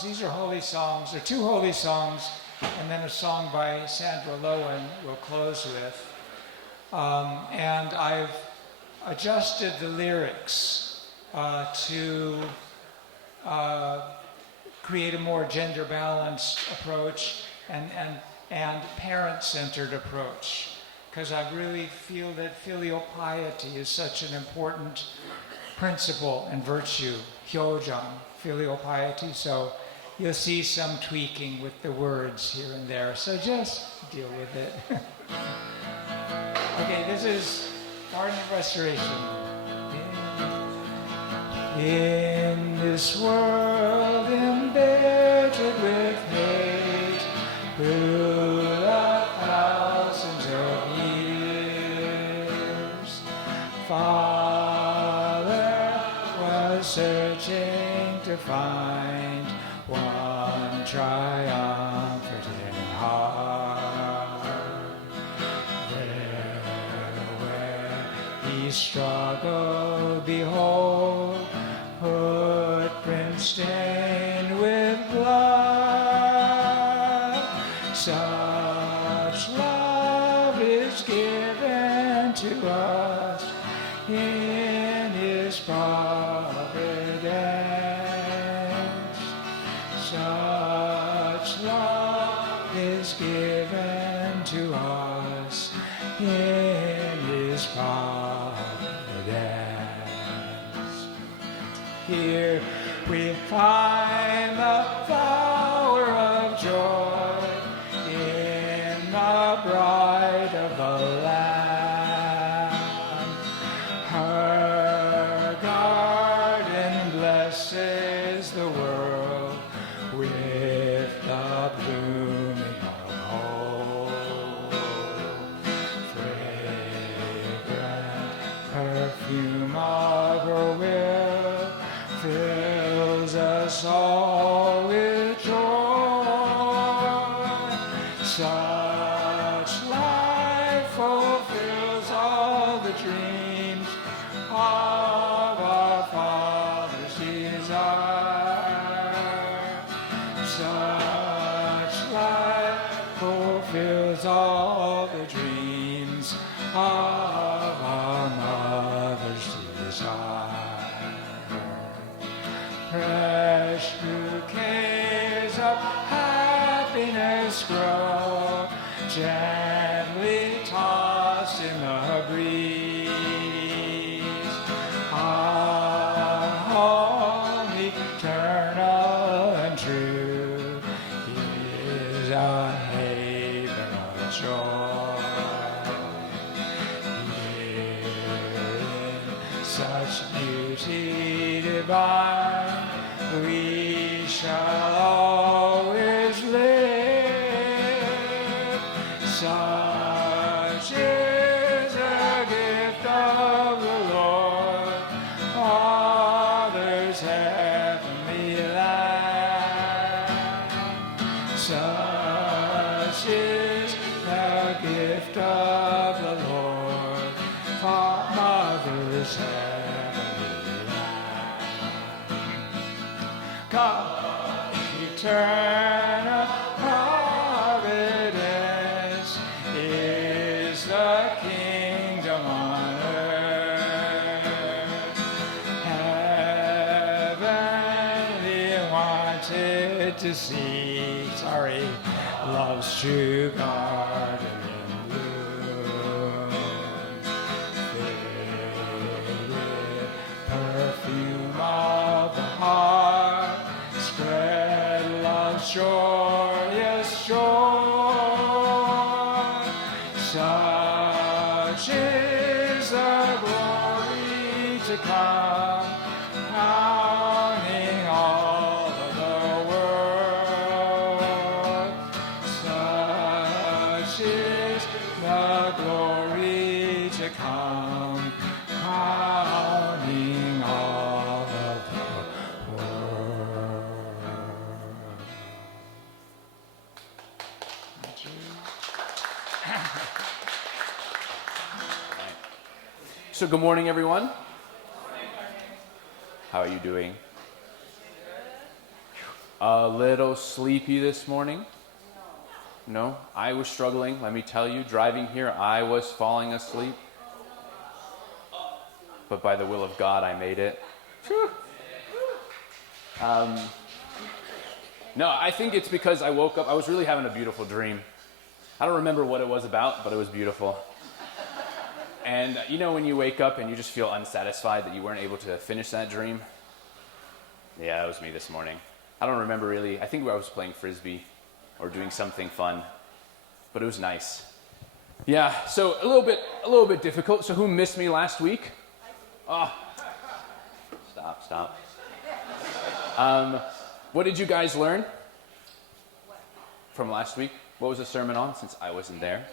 songs, these are holy songs. They're two holy songs, and then a song by Sandra Lowen we'll close with. And I've adjusted the lyrics to create a more gender-balanced approach and parent-centered approach, because I really feel that filial piety is such an important principle and virtue, hyojan, filial piety. So you'll see some tweaking with the words here and there, so just deal with it. Okay, this is Garden of Restoration. In this world embittered with hate, through the thousands of years, Father was searching to find one triumphant in heart. There where he struggled, behold, footprints stained with blood. Such love is given to us in his providence. Such love is given to us in his providence. Here we find the flower of joy in the bride of the Lamb. Her garden blesses the world with the blooming of hope. Fragrant perfume of her will fills us all with joy. Such life fulfills all the dreams of our Father's desire. Such life fulfills all the dreams of our Mother's desire. Fresh bouquets of happiness grow, gently tossed in the breeze. Our home, eternal and true, is a haven of joy. Here in such beauty divine, we shall always live. Such is the gift of the Lord, Father's heavenly land. Such is the gift of the Lord, Mother's heavenly land. God, eternal providence is the kingdom on earth. Heavenly wanted to see, love's true garden in bloom. Filled with perfume of the heart, spread love's joyous joy. Such is the glory to come, crowning all of the world. Such is the glory to come, crowning all of the world. Thank you. So good morning, everyone. How are you doing? A little sleepy this morning? No? I was struggling, let me tell you. Driving here, I was falling asleep. But by the will of God, I made it. No, I think it's because I woke up, I was really having a beautiful dream. I don't remember what it was about, but it was beautiful. And you know when you wake up and you just feel unsatisfied that you weren't able to finish that dream? Yeah, that was me this morning. I don't remember really. I think I was playing Frisbee or doing something fun, but it was nice. Yeah, so a little bit difficult. So who missed me last week? Oh, stop. What did you guys learn from last week? What was the sermon on, since I wasn't there?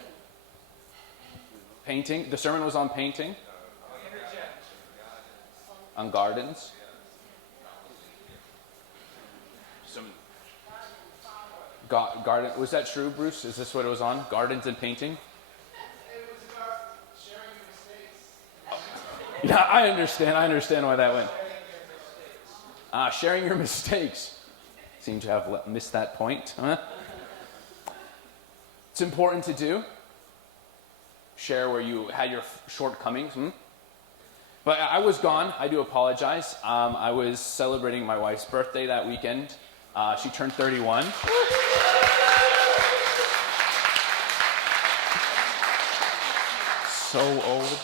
Painting. The sermon was on painting. On gardens. Garden. Was that true, Bruce? Is this what it was on? Gardens and painting? It was about sharing your mistakes. Yeah, I understand why that went. Sharing your mistakes. Seem to have missed that point, huh? It's important to do. Share where you had your shortcomings. But I was gone. I do apologize. I was celebrating my wife's birthday that weekend. She turned 31. So old.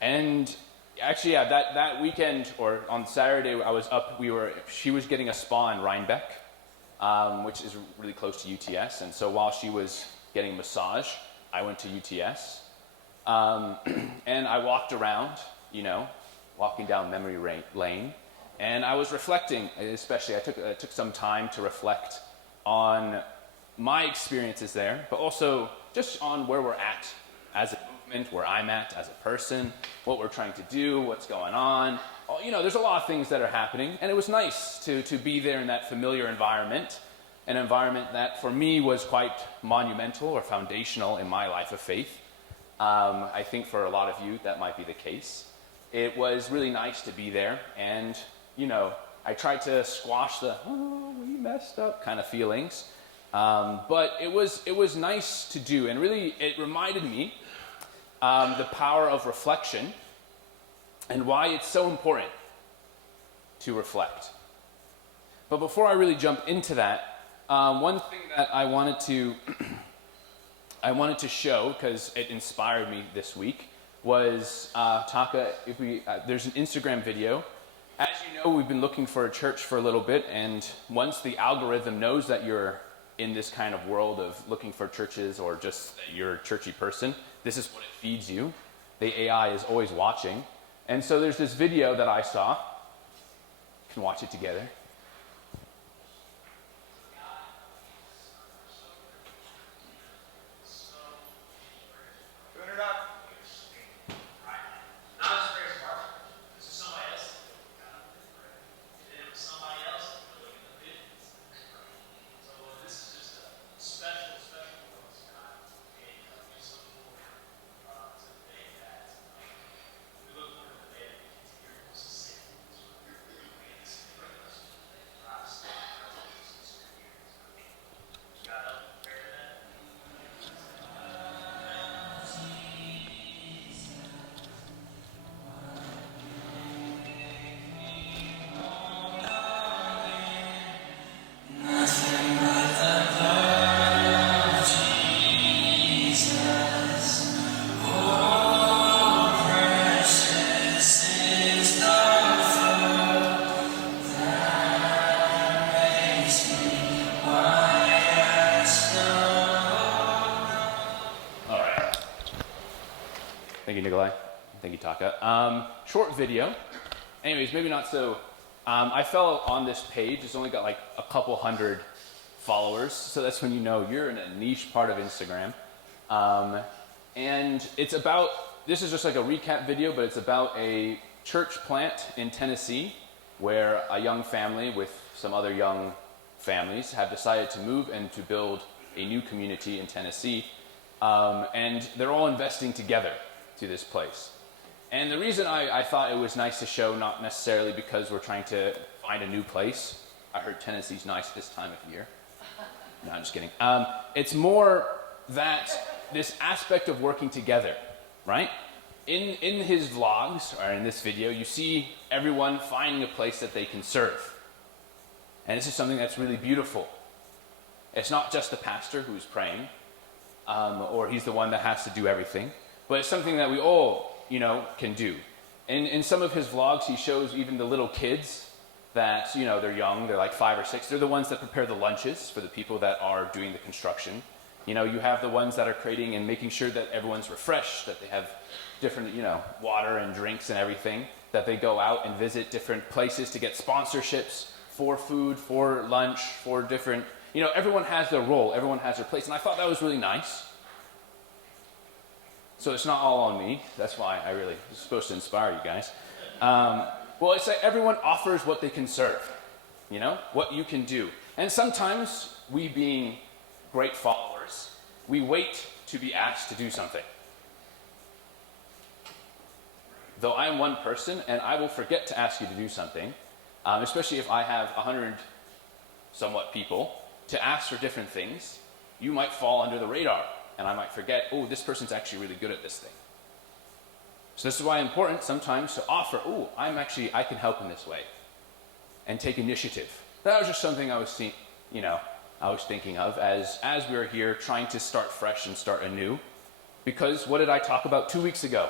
And actually, yeah, that weekend, or on Saturday, I was up. She was getting a spa in Rhinebeck, which is really close to UTS. And so while she was getting massage, I went to UTS. And I walked around, walking down memory lane. And I was reflecting, especially, I took some time to reflect on my experiences there, but also just on where we're at as a movement, where I'm at as a person, what we're trying to do, what's going on. There's a lot of things that are happening, and it was nice to be there in that familiar environment, an environment that for me was quite monumental or foundational in my life of faith. I think for a lot of you, that might be the case. It was really nice to be there, and I tried to squash the, we messed up kind of feelings. But it was nice to do, and really it reminded me the power of reflection and why it's so important to reflect. But before I really jump into that, one thing that I wanted to show, because it inspired me this week, was Taka. There's an Instagram video. As you know, we've been looking for a church for a little bit, and once the algorithm knows that you're in this kind of world of looking for churches or just that you're a churchy person, this is what it feeds you. The AI is always watching. And so there's this video that I saw. You can watch it together. Thank you, Nikolai. Thank you, Taka. Short video. Anyways, maybe not so. I fell on this page. It's only got like a couple hundred followers. So that's when you know you're in a niche part of Instagram. And it's about, this is just like a recap video, but it's about a church plant in Tennessee where a young family with some other young families have decided to move and to build a new community in Tennessee. And they're all investing together to this place. And the reason I thought it was nice to show, not necessarily because we're trying to find a new place. I heard Tennessee's nice this time of year. No, I'm just kidding. It's more that this aspect of working together, right? In his vlogs, or in this video, you see everyone finding a place that they can serve. And this is something that's really beautiful. It's not just the pastor who's praying, or he's the one that has to do everything, but it's something that we all, can do. In some of his vlogs, he shows even the little kids that, they're young, they're like 5 or 6. They're the ones that prepare the lunches for the people that are doing the construction. You have the ones that are creating and making sure that everyone's refreshed, that they have different, water and drinks and everything, that they go out and visit different places to get sponsorships for food, for lunch, for different, everyone has their role, everyone has their place. And I thought that was really nice. So it's not all on me. That's why I really was supposed to inspire you guys. Well, it's like everyone offers what they can serve, what you can do. And sometimes we, being great followers, we wait to be asked to do something. Though I am one person, and I will forget to ask you to do something, especially if I have 100 somewhat people to ask for different things, you might fall under the radar, and I might forget, oh, this person's actually really good at this thing. So this is why it's important sometimes to offer, I can help in this way, and take initiative. That was just something I was thinking of as we were here trying to start fresh and start anew. Because what did I talk about 2 weeks ago?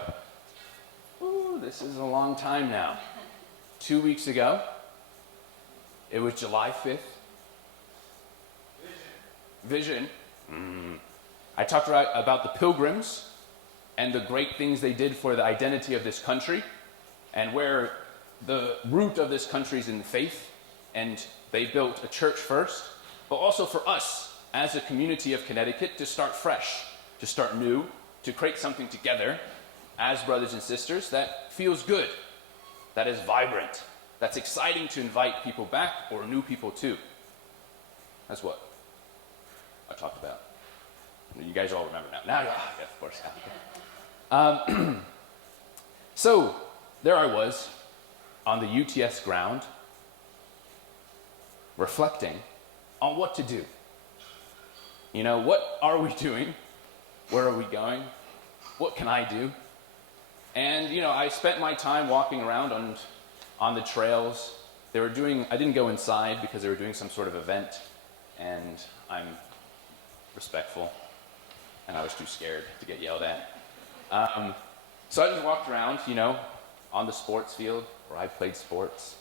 Ooh, this is a long time now. 2 weeks ago, it was July 5th. Vision. I talked about the Pilgrims and the great things they did for the identity of this country, and where the root of this country is in the faith, and they built a church first, but also for us as a community of Connecticut to start fresh, to start new, to create something together as brothers and sisters that feels good, that is vibrant, that's exciting to invite people back or new people too. That's what I talked about. You guys all remember now. Now, yeah, of course. So, there I was on the UTS ground, reflecting on what to do. What are we doing? Where are we going? What can I do? And, I spent my time walking around on the trails. I didn't go inside because they were doing some sort of event, and I'm respectful, and I was too scared to get yelled at. So I just walked around, on the sports field where I played sports,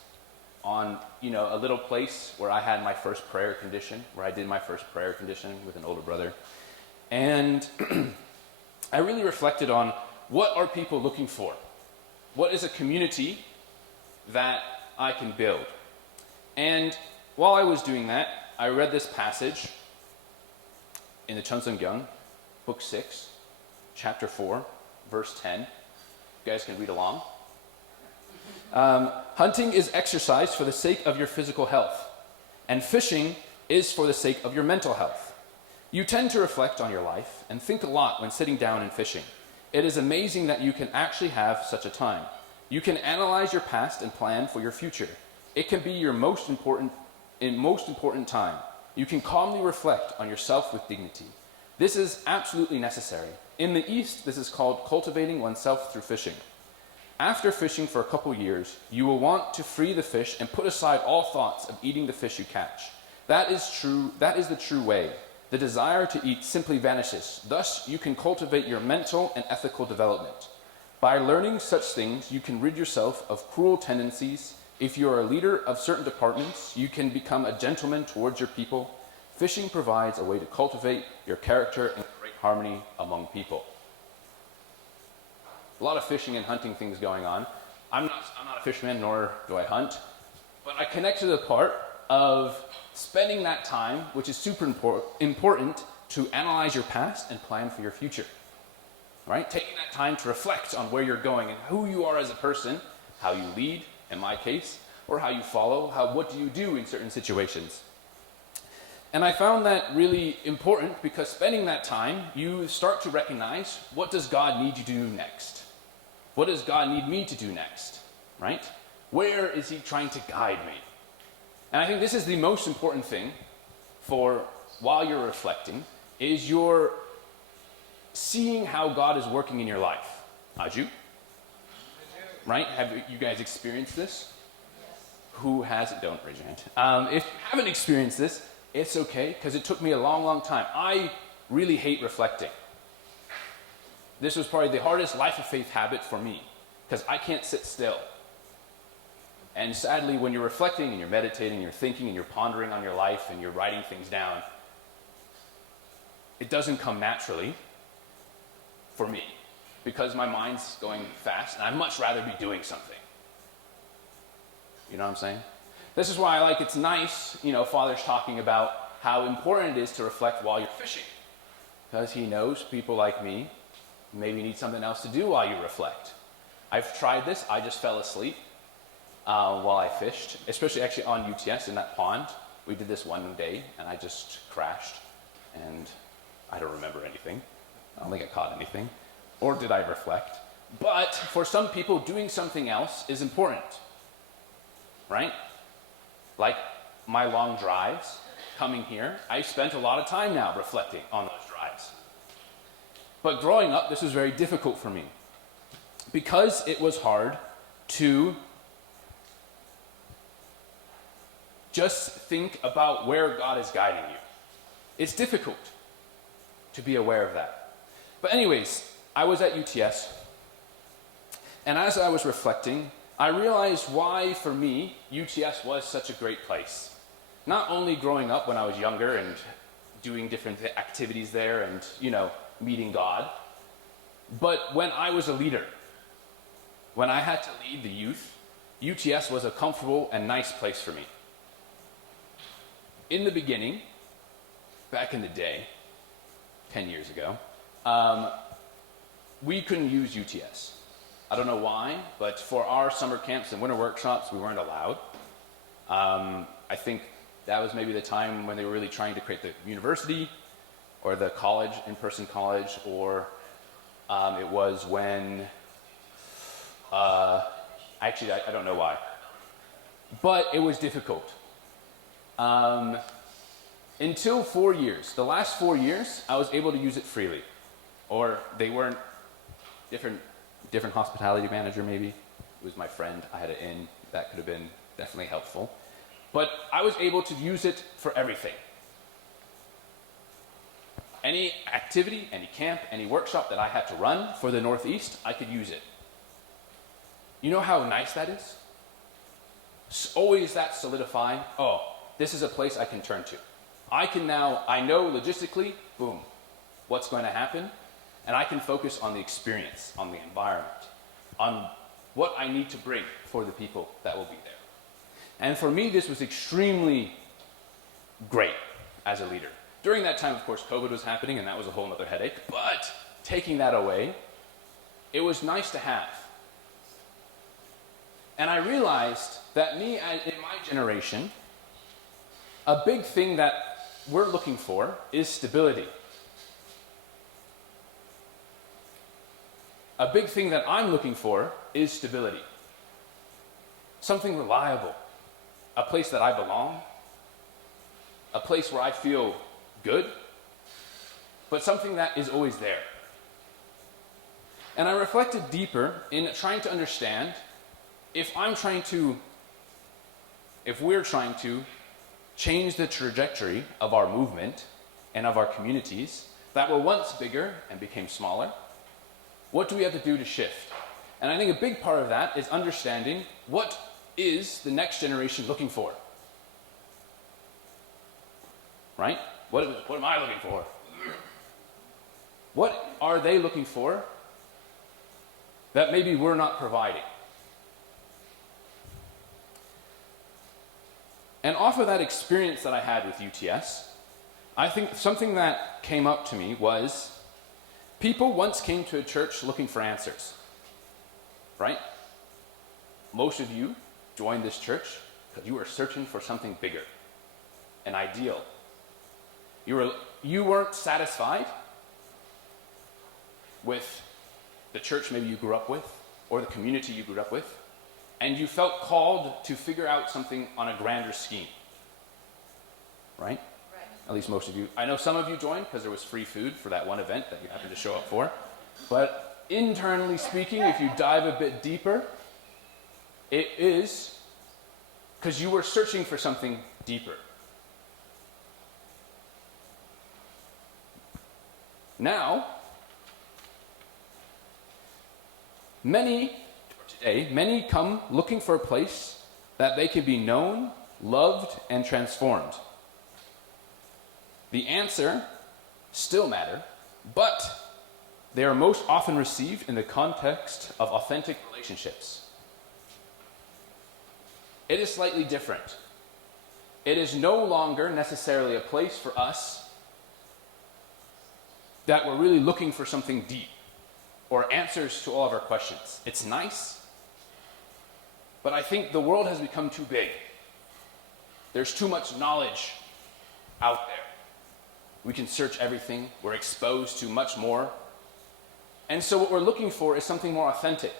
on, a little place where I had my first prayer condition, where I did my first prayer condition with an older brother. And I really reflected on what are people looking for? What is a community that I can build? And while I was doing that, I read this passage in the Chunseongyung, book 6, chapter 4, verse 10. You guys can read along. Hunting is exercise for the sake of your physical health, and fishing is for the sake of your mental health. You tend to reflect on your life and think a lot when sitting down and fishing. It is amazing that you can actually have such a time. You can analyze your past and plan for your future. It can be your most important time. You can calmly reflect on yourself with dignity. This is absolutely necessary. In the East, this is called cultivating oneself through fishing. After fishing for a couple years, you will want to free the fish and put aside all thoughts of eating the fish you catch. That is the true way. The desire to eat simply vanishes. Thus, you can cultivate your mental and ethical development. By learning such things, you can rid yourself of cruel tendencies. If you are a leader of certain departments, you can become a gentleman towards your people. Fishing provides a way to cultivate your character and create harmony among people. A lot of fishing and hunting things going on. I'm not a fisherman, nor do I hunt, but I connect to the part of spending that time, which is super important, to analyze your past and plan for your future. Right? Taking that time to reflect on where you're going and who you are as a person, how you lead, in my case, or how you follow, what do you do in certain situations. And I found that really important because spending that time, you start to recognize, what does God need you to do next? What does God need me to do next? Right? Where is he trying to guide me? And I think this is the most important thing for while you're reflecting, is you're seeing how God is working in your life. Aju? Right? Have you guys experienced this? Yes. Who hasn't? Don't raise your hand. If you haven't experienced this, it's okay, because it took me a long, long time. I really hate reflecting. This was probably the hardest life of faith habit for me, because I can't sit still. And sadly, when you're reflecting and you're meditating, you're thinking and you're pondering on your life and you're writing things down, it doesn't come naturally for me, because my mind's going fast and I'd much rather be doing something. You know what I'm saying? This is why I like, it's nice, Father's talking about how important it is to reflect while you're fishing. Because he knows people like me maybe need something else to do while you reflect. I've tried this. I just fell asleep while I fished, especially actually on UTS in that pond. We did this one day and I just crashed and I don't remember anything. I don't think I caught anything. Or did I reflect? But for some people, doing something else is important. Right? Like my long drives coming here, I spent a lot of time now reflecting on those drives. But growing up, this was very difficult for me, because it was hard to just think about where God is guiding you. It's difficult to be aware of that. But anyways, I was at UTS, and as I was reflecting, I realized why, for me, UTS was such a great place. Not only growing up when I was younger and doing different activities there and, meeting God, but when I was a leader, when I had to lead the youth, UTS was a comfortable and nice place for me. In the beginning, back in the day, 10 years ago, we couldn't use UTS. I don't know why, but for our summer camps and winter workshops, we weren't allowed. I think that was maybe the time when they were really trying to create the university or the college, in-person college, or it was when, actually, I don't know why. But it was difficult. Until 4 years. The last 4 years, I was able to use it freely. Or they weren't different hospitality manager maybe. It was my friend. I had it in. That could have been definitely helpful. But I was able to use it for everything. Any activity, any camp, any workshop that I had to run for the Northeast, I could use it. You know how nice that is? Always that solidifying, this is a place I can turn to. I know logistically, boom, what's going to happen, and I can focus on the experience, on the environment, on what I need to bring for the people that will be there. And for me, this was extremely great as a leader. During that time, of course, COVID was happening, and that was a whole other headache, but taking that away, it was nice to have. And I realized that in my generation, a big thing that we're looking for is stability. A big thing that I'm looking for is stability. Something reliable. A place that I belong. A place where I feel good. But something that is always there. And I reflected deeper in trying to understand if we're trying to change the trajectory of our movement and of our communities that were once bigger and became smaller, what do we have to do to shift? And I think a big part of that is understanding what is the next generation looking for? Right? What am I looking for? What are they looking for that maybe we're not providing? And off of that experience that I had with UTS, I think something that came up to me was people once came to a church looking for answers, right? Most of you joined this church because you were searching for something bigger, an ideal. You weren't satisfied with the church maybe you grew up with or the community you grew up with, and you felt called to figure out something on a grander scheme. right? At least most of you. I know some of you joined because there was free food for that one event that you happened to show up for. But internally speaking, if you dive a bit deeper, it is because you were searching for something deeper. Now, many come looking for a place that they can be known, loved, and transformed. The answer still matter, but they are most often received in the context of authentic relationships. It is slightly different. It is no longer necessarily a place for us that we're really looking for something deep or answers to all of our questions. It's nice, but I think the world has become too big. There's too much knowledge out there. We can search everything. We're exposed to much more. And so what we're looking for is something more authentic,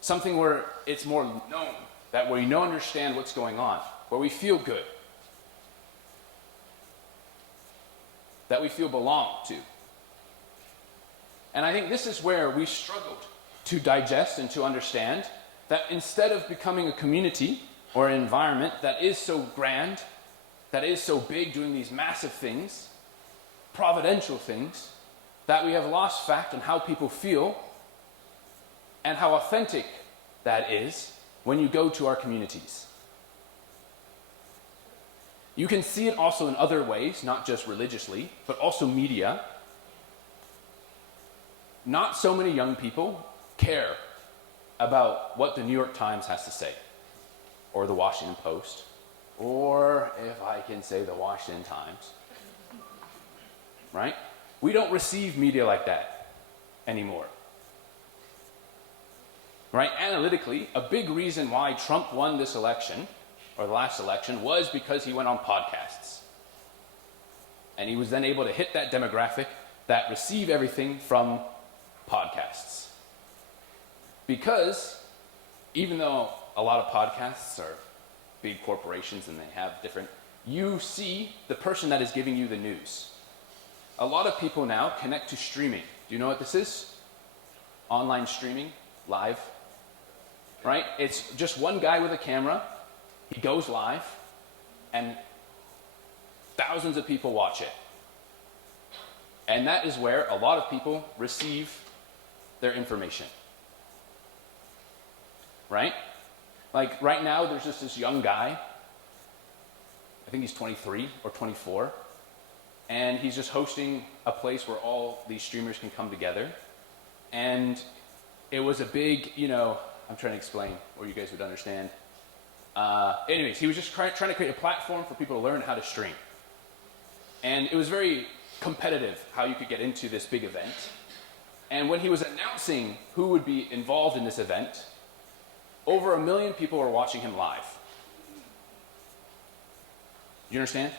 something where it's more known, that we understand what's going on, where we feel good, that we feel belong to. And I think this is where we struggled to digest and to understand that instead of becoming a community or an environment that is so grand, that is so big, doing these massive things, providential things, that we have lost fact on how people feel and how authentic that is when you go to our communities. You can see it also in other ways, not just religiously, but also media. Not so many young people care about what the New York Times has to say, or the Washington Post, or if I can say the Washington Times, right? We don't receive media like that anymore. Right? Analytically, a big reason why Trump won this election, or the last election, was because he went on podcasts. And he was then able to hit that demographic that receive everything from podcasts. Because even though a lot of podcasts are big corporations and they have different, you see the person that is giving you the news. A lot of people now connect to streaming. Do you know what this is? Online streaming, live. Right? It's just one guy with a camera. He goes live, and thousands of people watch it. And that is where a lot of people receive their information. Right? Like right now, there's just this young guy. I think he's 23 or 24. And he's just hosting a place where all these streamers can come together. And it was a big, I'm trying to explain, or you guys would understand. Anyways, he was just trying to create a platform for people to learn how to stream. And it was very competitive how you could get into this big event. And when he was announcing who would be involved in this event, over 1 million people were watching him live. You understand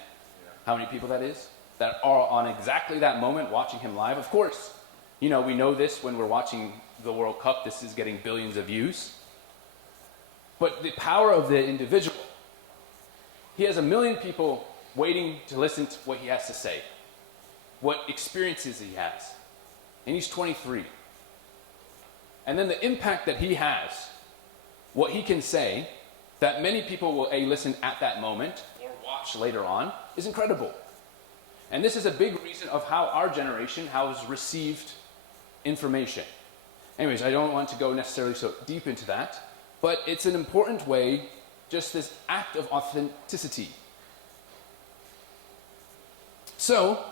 how many people that is? That are on exactly that moment watching him live. Of course, we know this when we're watching the World Cup. This is getting billions of views. But the power of the individual, he has 1 million people waiting to listen to what he has to say, what experiences he has. And he's 23. And then the impact that he has, what he can say, that many people will listen at that moment or watch later on, is incredible. And this is a big reason of how our generation has received information. Anyways, I don't want to go necessarily so deep into that, but it's an important way, just this act of authenticity. So,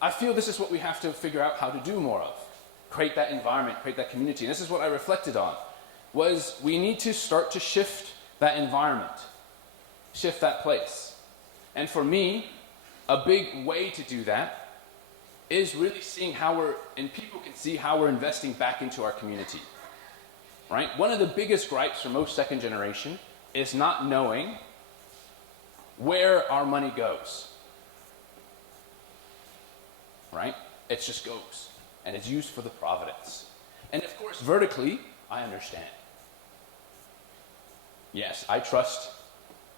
I feel this is what we have to figure out how to do more of. Create that environment, create that community. And this is what I reflected on, was we need to start to shift that environment, shift that place. And for me, a big way to do that is really seeing how and people can see how we're investing back into our community, right? One of the biggest gripes for most second generation is not knowing where our money goes, right? It just goes, and it's used for the providence. And of course, vertically, I understand. Yes, I trust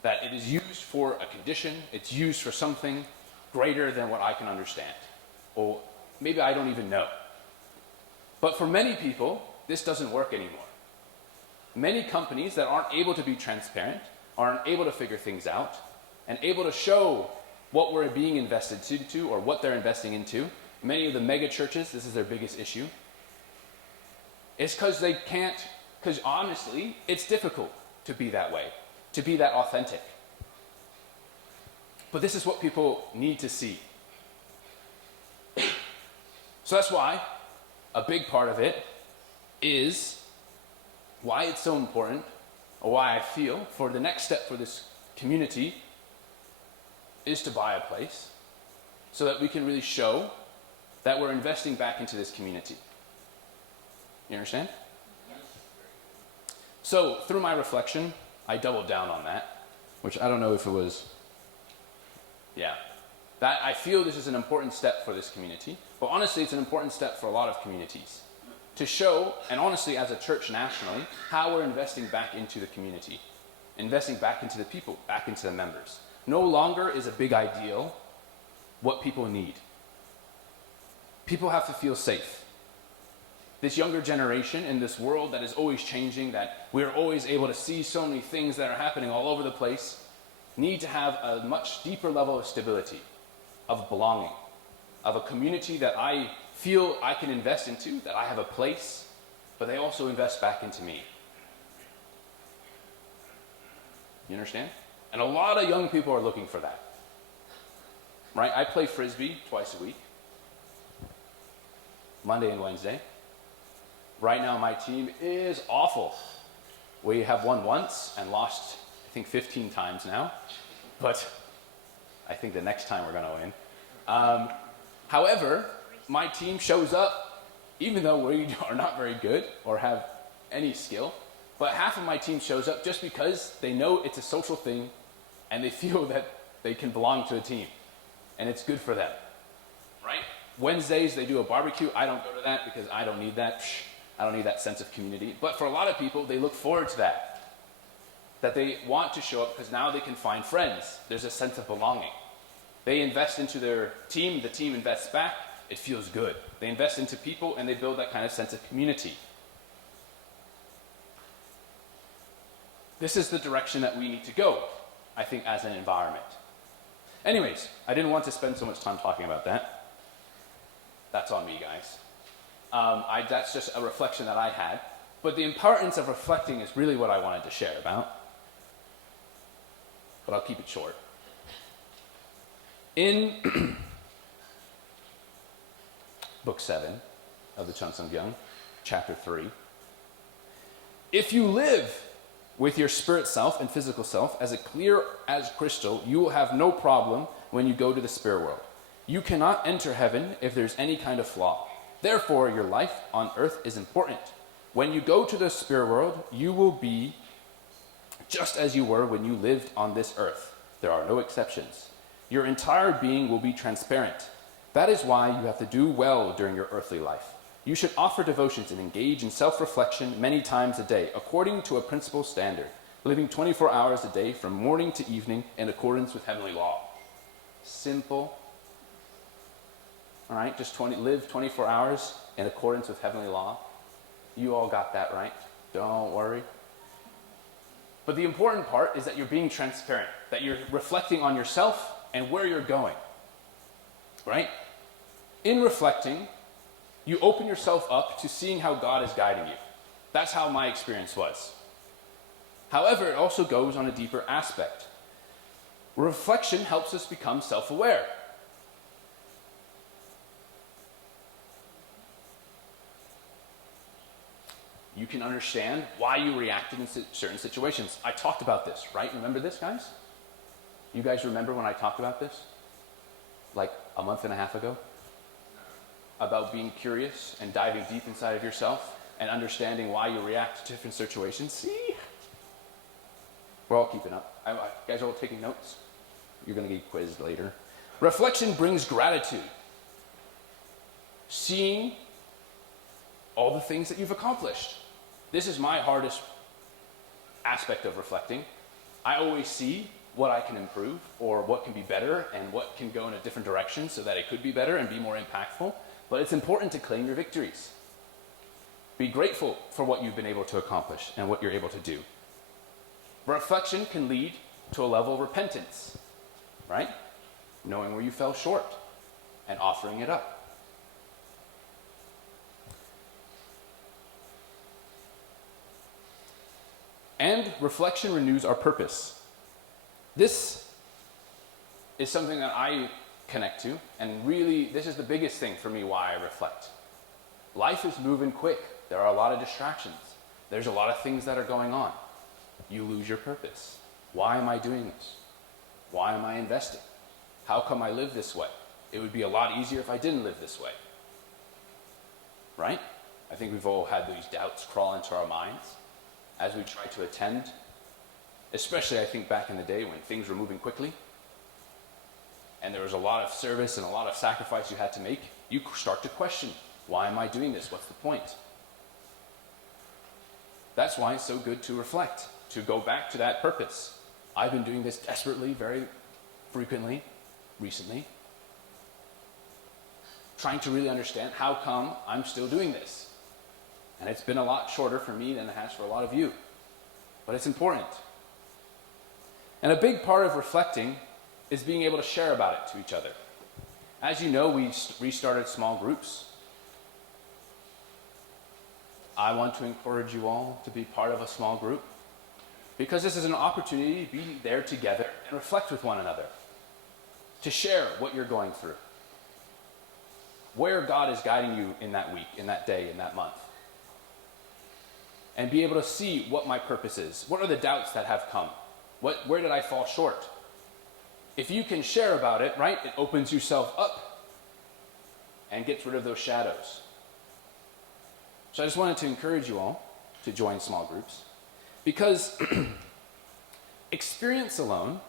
that it is used for a condition, it's used for something greater than what I can understand. Or maybe I don't even know. But for many people, this doesn't work anymore. Many companies that aren't able to be transparent, aren't able to figure things out, and able to show what we're being invested into or what they're investing into, many of the mega churches, this is their biggest issue, is because they can't, because honestly, it's difficult to be that way, to be that authentic. But this is what people need to see. So that's why a big part of it is why it's so important, or why I feel for the next step for this community is to buy a place so that we can really show that we're investing back into this community. You understand? So through my reflection, I doubled down on that, which I don't know if it was, that I feel this is an important step for this community, but honestly it's an important step for a lot of communities to show, and honestly as a church nationally, how we're investing back into the community, investing back into the people, back into the members. No longer is a big ideal what people need. People have to feel safe. This younger generation in this world that is always changing, that we're always able to see so many things that are happening all over the place, need to have a much deeper level of stability, of belonging, of a community that I feel I can invest into, that I have a place, but they also invest back into me. You understand? And a lot of young people are looking for that. Right? I play Frisbee twice a week, Monday and Wednesday. Right now my team is awful. We have won once and lost, I think, 15 times now. But I think the next time we're going to win. However, my team shows up, even though we are not very good or have any skill, but half of my team shows up just because they know it's a social thing and they feel that they can belong to a team. And it's good for them, right? Wednesdays, they do a barbecue. I don't go to that because I don't need that. I don't need that sense of community. But for a lot of people, they look forward to that they want to show up because now they can find friends. There's a sense of belonging. They invest into their team. The team invests back. It feels good. They invest into people, and they build that kind of sense of community. This is the direction that we need to go, I think, as an environment. Anyways, I didn't want to spend so much time talking about that. That's on me, guys. That's just a reflection that I had. But the importance of reflecting is really what I wanted to share about. But I'll keep it short. In Book 7 of the Cheon Young, Chapter 3, if you live with your spirit self and physical self as clear as crystal, you will have no problem when you go to the spirit world. You cannot enter heaven if there's any kind of flaw. Therefore, your life on earth is important. When you go to the spirit world, you will be just as you were when you lived on this earth. There are no exceptions. Your entire being will be transparent. That is why you have to do well during your earthly life. You should offer devotions and engage in self-reflection many times a day, according to a principal standard, living 24 hours a day from morning to evening in accordance with heavenly law. Simple. All right, just live 24 hours in accordance with heavenly law. You all got that right. Don't worry. But the important part is that you're being transparent, that you're reflecting on yourself and where you're going. Right? In reflecting, you open yourself up to seeing how God is guiding you. That's how my experience was. However, it also goes on a deeper aspect. Reflection helps us become self-aware. You can understand why you reacted in certain situations. I talked about this, right? Remember this, guys? You guys remember when I talked about this? Like a month and a half ago? About being curious and diving deep inside of yourself and understanding why you react to different situations. See? We're all keeping up. You guys are all taking notes? You're going to get quizzed later. Reflection brings gratitude. Seeing all the things that you've accomplished. This is my hardest aspect of reflecting. I always see what I can improve or what can be better and what can go in a different direction so that it could be better and be more impactful. But it's important to claim your victories. Be grateful for what you've been able to accomplish and what you're able to do. Reflection can lead to a level of repentance, right? Knowing where you fell short and offering it up. And reflection renews our purpose. This is something that I connect to, and really, this is the biggest thing for me why I reflect. Life is moving quick. There are a lot of distractions. There's a lot of things that are going on. You lose your purpose. Why am I doing this? Why am I investing? How come I live this way? It would be a lot easier if I didn't live this way. Right? I think we've all had these doubts crawl into our minds as we try to attend, especially I think back in the day when things were moving quickly and there was a lot of service and a lot of sacrifice you had to make. You start to question, why am I doing this? What's the point? That's why it's so good to reflect, to go back to that purpose. I've been doing this desperately, very frequently, recently, trying to really understand how come I'm still doing this. And it's been a lot shorter for me than it has for a lot of you. But it's important. And a big part of reflecting is being able to share about it to each other. As you know, we restarted small groups. I want to encourage you all to be part of a small group because this is an opportunity to be there together and reflect with one another, to share what you're going through, where God is guiding you in that week, in that day, in that month, and be able to see what my purpose is. What are the doubts that have come? Where did I fall short? If you can share about it, right, it opens yourself up and gets rid of those shadows. So I just wanted to encourage you all to join small groups because experience alone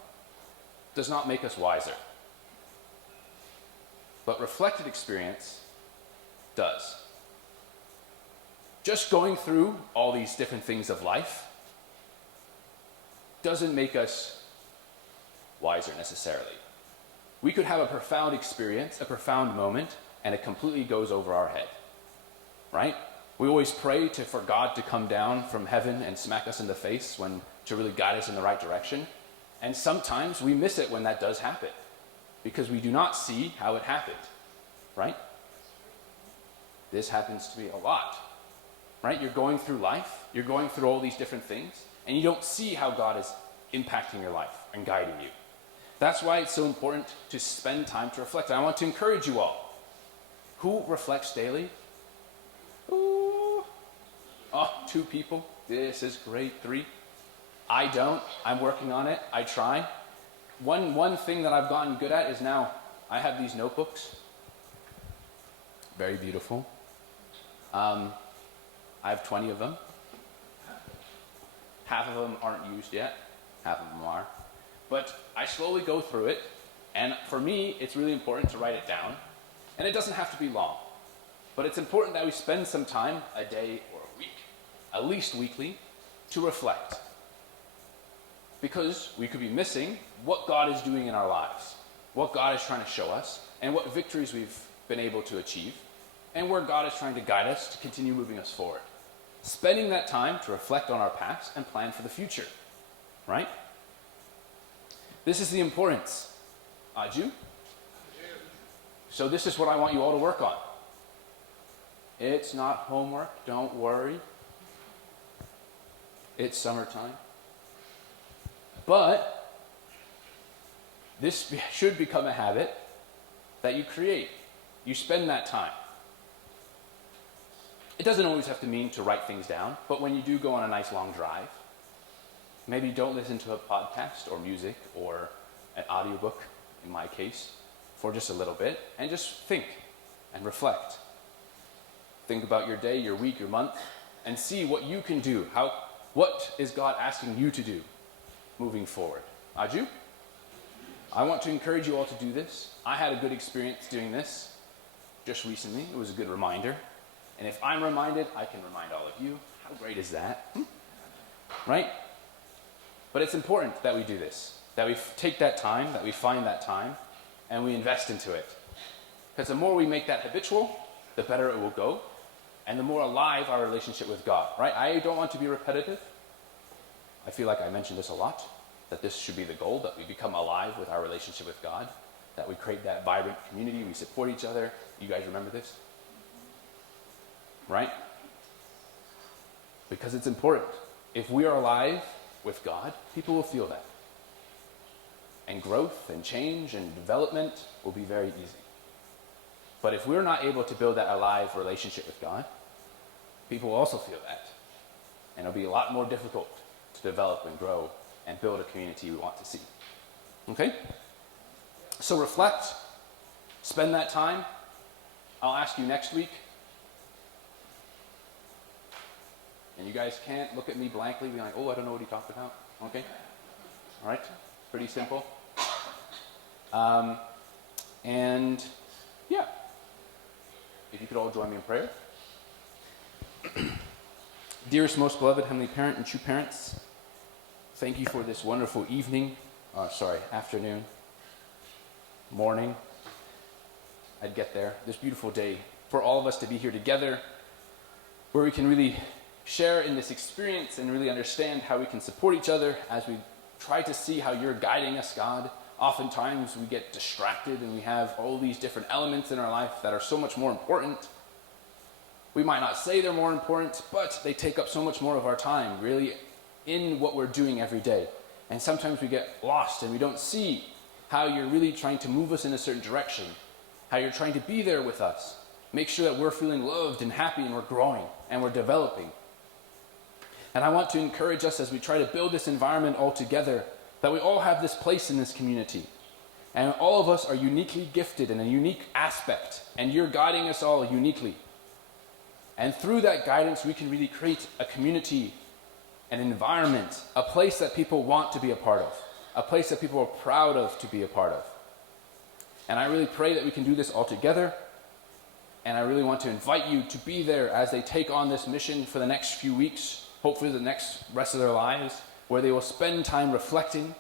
does not make us wiser. But reflected experience does. Just going through all these different things of life doesn't make us wiser necessarily. We could have a profound experience, a profound moment, and it completely goes over our head, right? We always pray for God to come down from heaven and smack us in the face to really guide us in the right direction. And sometimes we miss it when that does happen because we do not see how it happened, right? This happens to me a lot, right? You're going through life, you're going through all these different things, and you don't see how God is impacting your life and guiding you. That's why it's so important to spend time to reflect. And I want to encourage you all. Who reflects daily? Ooh. Oh, 2 people. This is great. 3. I don't. I'm working on it. I try. One thing that I've gotten good at is now I have these notebooks. Very beautiful. I have 20 of them. Half of them aren't used yet. Half of them are. But I slowly go through it. And for me, it's really important to write it down. And it doesn't have to be long. But it's important that we spend some time, a day or a week, at least weekly, to reflect. Because we could be missing what God is doing in our lives, what God is trying to show us, and what victories we've been able to achieve, and where God is trying to guide us to continue moving us forward. Spending that time to reflect on our past and plan for the future, right? This is the importance. Aju? So this is what I want you all to work on. It's not homework, don't worry. It's summertime. But this should become a habit that you create. You spend that time. It doesn't always have to mean to write things down, but when you do go on a nice long drive, maybe don't listen to a podcast or music or an audiobook, in my case, for just a little bit, and just think and reflect. Think about your day, your week, your month, and see what you can do. What is God asking you to do moving forward? Aju? I want to encourage you all to do this. I had a good experience doing this just recently. It was a good reminder. And if I'm reminded, I can remind all of you. How great is that? Right? But it's important that we do this, that we take that time, that we find that time, and we invest into it. Because the more we make that habitual, the better it will go, and the more alive our relationship with God, right? I don't want to be repetitive. I feel like I mentioned this a lot, that this should be the goal, that we become alive with our relationship with God, that we create that vibrant community, we support each other. You guys remember this? Right? Because it's important. If we are alive with God, people will feel that. And growth and change and development will be very easy. But if we're not able to build that alive relationship with God, people will also feel that. And it'll be a lot more difficult to develop and grow and build a community we want to see. Okay? So reflect, spend that time. I'll ask you next week. And you guys can't look at me blankly and be like, oh, I don't know what he talked about. Okay? All right? Pretty simple. And yeah. If you could all join me in prayer. Dearest, most beloved Heavenly Parent and true parents, thank you for this wonderful evening, afternoon, morning, I'd get there, this beautiful day, for all of us to be here together, where we can really share in this experience and really understand how we can support each other as we try to see how you're guiding us, God. Oftentimes we get distracted and we have all these different elements in our life that are so much more important. We might not say they're more important, but they take up so much more of our time, really, in what we're doing every day. And sometimes we get lost and we don't see how you're really trying to move us in a certain direction, how you're trying to be there with us, make sure that we're feeling loved and happy and we're growing and we're developing. And I want to encourage us as we try to build this environment all together, that we all have this place in this community. And all of us are uniquely gifted in a unique aspect, and you're guiding us all uniquely. And through that guidance, we can really create a community, an environment, a place that people want to be a part of, a place that people are proud of to be a part of. And I really pray that we can do this all together. And I really want to invite you to be there as they take on this mission for the next few weeks, hopefully the next rest of their lives, where they will spend time reflecting,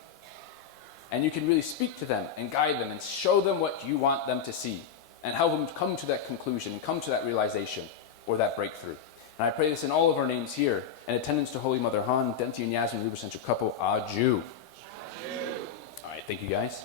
and you can really speak to them and guide them and show them what you want them to see and help them come to that conclusion, come to that realization or that breakthrough. And I pray this in all of our names here, in attendance to Holy Mother Han, Denthew and Yasmin, River Central couple, Adieu. All right, thank you guys.